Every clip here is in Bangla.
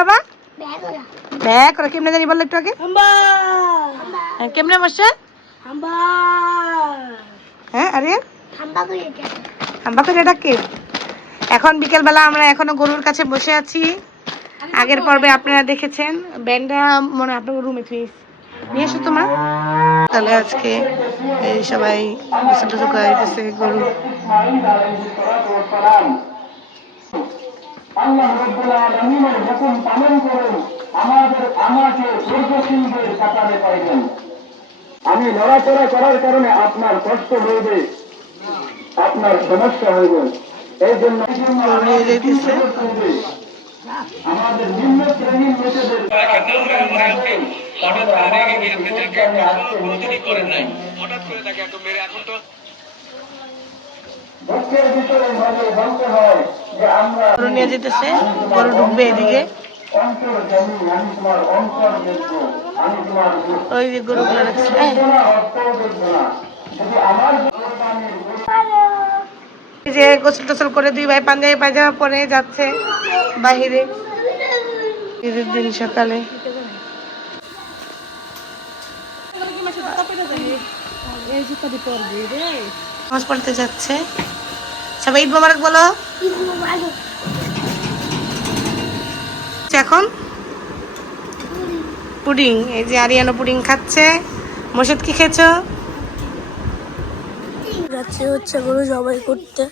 বাবা? ব্যাগ ওরা কেমনে জানি বললো একটু আগে? কেমনে বসে? হ্যাঁ আরে হাম্বা করে ডাকে। এখন বিকেলবেলা আমরা এখনো গরুর কাছে বসে আছি। আগের পর্বে আপনারা দেখেছেন ব্যান্ডা মনে আপনার রুমে নিয়ে এসো তোমার। তাহলে আজকে এই সবাই গোসল টোসল করাইতেছে গরু। আল্লাহ রাব্বুল আলামিনের হুকুম পালন করুন, আমাকে স্বর্গসিংহের কাতারে পাইবেন। আমি নড়াচড়া করার কারণে আপনার কষ্ট হইবে, আপনার সমস্যা হইবে। এই জন্য আমাদের নিম্ন শ্রেণীর লোকেদের নিয়ে যেতেছে, গরু ঢুকবে এদিকে। ওই যে গরুগুলো রাখছে, যে গোসল টোসল করে দুই ভাই পাঞ্জাবি পায়জামা পরে যাচ্ছে বাহিরে। ঈদের দিন সকালে নামাজ পড়তে যাচ্ছে। সবাই ঈদ মোবারক বলো। এখন পুডিং, এই যে আরিয়ানো পুডিং খাচ্ছে। মোর্শেদ কি খেয়েছো? যাচ্ছে হচ্ছে গরু জবাই করতে।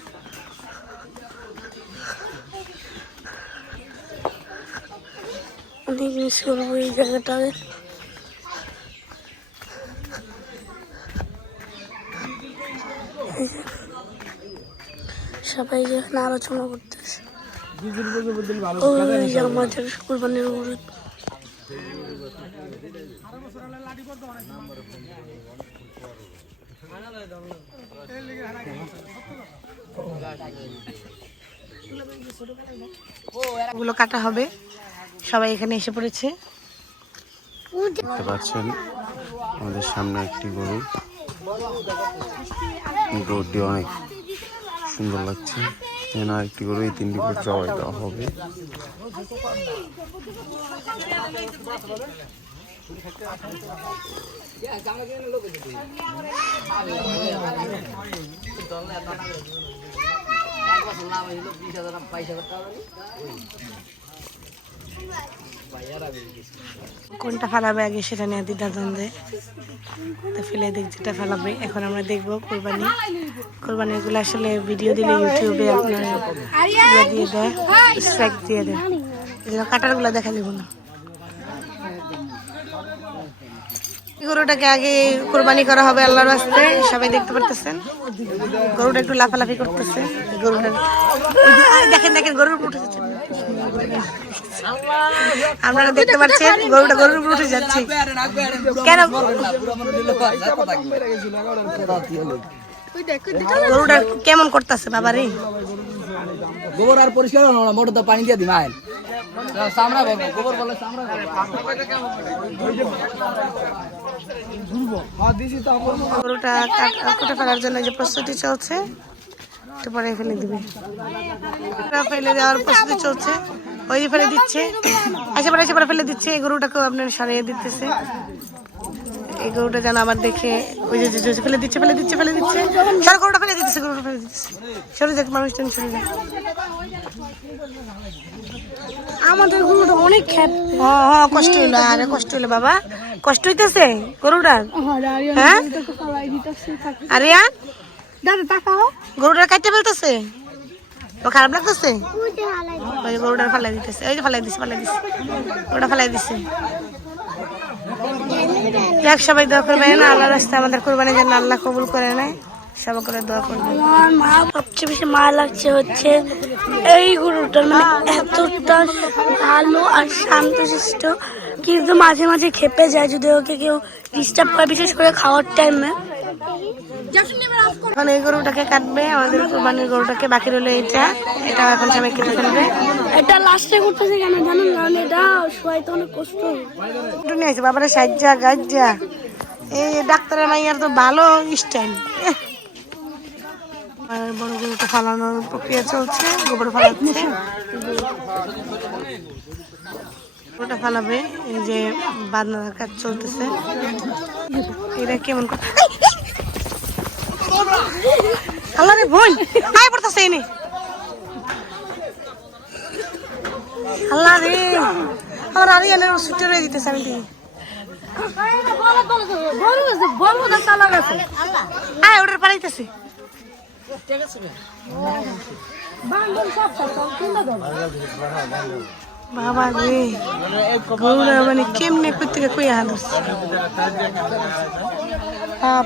অনেক মিস করবো এই জায়গাটাকে। সবাই যেখানে আলোচনা করতেছে ওই যে আমাদের কুরবানির গরু। গুলো কাটা হবে, সবাই এখানে এসে পড়েছে। দেখতে পাচ্ছেন আমাদের সামনে একটি গরু, গরুটি অনেক সুন্দর লাগছে। এখানে আরেকটি গরু, এই তিনটি গরু জবাই দেওয়া হবে। কোনটা ফেলাবে আগে সেটা নিয়ে দ্বিধাদ্বন্দ্বে, তো ফেলে দেখ যেটা ফেলাবে। এখন আমরা দেখবো কোরবানির গুলো আসলে ভিডিও দিলে ইউটিউবে আপনার দিয়ে দেয়, স্ট্রাইক দিয়ে দেয়, এই জন্য কাটার গুলো দেখা দেবো না। গরুটাকে আগে কোরবানি করা হবে আল্লাহর রাস্তে, সবাই দেখতে পারতেছেন। গরুটা একটু লাফালাফি করতেছে। গরুটা দেখেন দেখেন গরুর উপর উঠে যাচ্ছে, আপনারা দেখতে পাচ্ছেন গরুর উপর উঠে যাচ্ছে। কেন গরুটা কেমন করতেছে বাবা রে? গোবর আর পরিষ্কার মোটর তো পানি দিয়ে দিন আইন সামরা গোবর বলে সামরা গরুটা কেটে ফেলার জন্য যে প্রস্তুতি চলছে, একটু পরে ফেলে দিবে। ফেলে দেওয়ার প্রস্তুতি চলছে, ওই যে ফেলে দিচ্ছে, এসে পরে ফেলে দিচ্ছে। এই গরুটাকেও আপনার সরিয়ে দিতেছে। এই গরুটা যেন আবার দেখে ওই যে ফেলে দিচ্ছে সারা গরুটা ফেলে দিচ্ছে, সরে যাক মানুষ সরে যাক। আমাদের গরুটা অনেক খ্যাত। হ্যাঁ কষ্ট হইলো, আরে কষ্ট হইলো বাবা, কষ্ট হইতেছে গরুটার। হ্যাঁ আরিয়া গরুটার কাটতে ফেলতেছে, ও খারাপ লাগতেছে। ওই গরুটার ফালাই দিতেছে, ওই যে ফালাই দিছে গরুটা ফালাই দিছে। যাক সবাই দোয়া করবেন আল্লাহ রাস্তায় আমাদের কোরবানি যেন আল্লাহ কবুল করে নেয়, সবাই করে দোয়া করবেন। আমার মা সবচেয়ে বেশি মায়া লাগছে হচ্ছে এই গরুটার, মানে এতটা ভালো আর শান্তশিষ্ট, কিন্তু মাঝে মাঝে খেপে যায় যদি ওকে কেউ ডিস্টার্ব করে, বিশেষ করে খাওয়ার টাইমে। এখন এই গরুটাকে কাটবে, আমাদের কোরবানির গরুটাকে, বাকি রইলো এটা এখন সবাই কেটে ফেলবে। এটা লাস্টে করতেছে কেন জানেন? কারণ এটা শোয়াইতে অনেক কষ্ট। নিয়ে আসে বাবারে সাজ্জা গাজ্জা, এই ডাক্তারের মাইয়ার তো ভালো স্টাইল। বড় গরুটা ফালানোর প্রক্রিয়া চলছে, গোবর ফালাচ্ছে। ওটা ফালাবে, এই যে বাঁধনার কাজ চলতেছে। এটা কেমন করে আল্লাহ রে বোন আয় পড়তেছে এনে, আল্লাহ রে আমার আরিয়ানের ছুটে রয়ে দিতেছে। আমি দেখি আয় ওটার পালাইতেছে। বাবা রে গরুরা মানে কেমনে করতে কই হালুস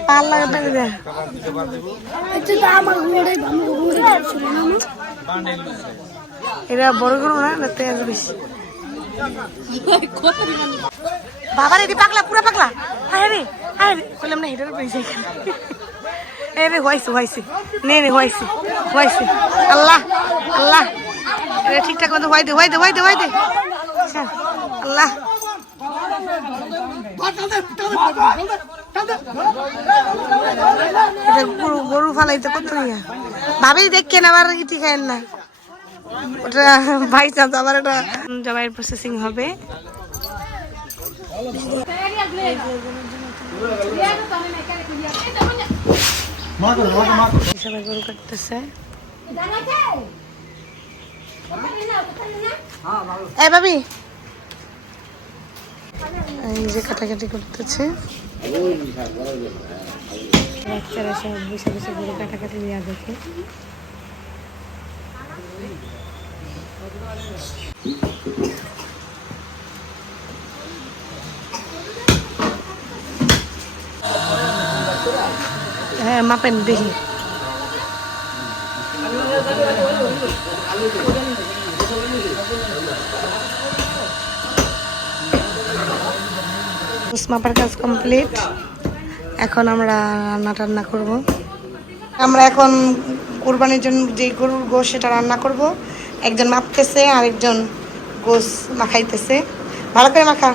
পাল লাগে পেরে দেয়। এরা বড় গরু না, না তেজ বেশি। বাবা রে পাগলা, পুরা পাগলা। হ্যাঁ রে হ্যাঁ রে বললাম না হেঁটে পেয়েছে এখানে। এ রে হয়েছে হয়েছে, নে রে হয়েছে হয়েছে। আল্লাহ আল্লাহ ঠিকঠাক মতো হয়ে দে হয়ে দে হয়ে দে হয়ে দে। আল্লাহ গরু ফালাইতে কত ইয়া ভাবি দেখেন, আবার ইতি খায়েন না। ওটা ভাই চাঁদ আবার এটা জবাইয়ের প্রসেসিং হবে। সবাই গরু কাটতেছে। এই ভাবি এই যে কাটাকাটি করতেছে, বাচ্চারা সব বসে বসে গরু কাটাকাটি দেওয়া দেখে। হ্যাঁ মাপেন দেখি। মাপার কাজ কমপ্লিট। এখন আমরা রান্না করব। আমরা এখন কুরবানির জন্য যে গরুর গোশ সেটা রান্না করব। একজন মাপতেছে, আরেকজন গোশ মাখাইতেছে। ভালো করে মাখা।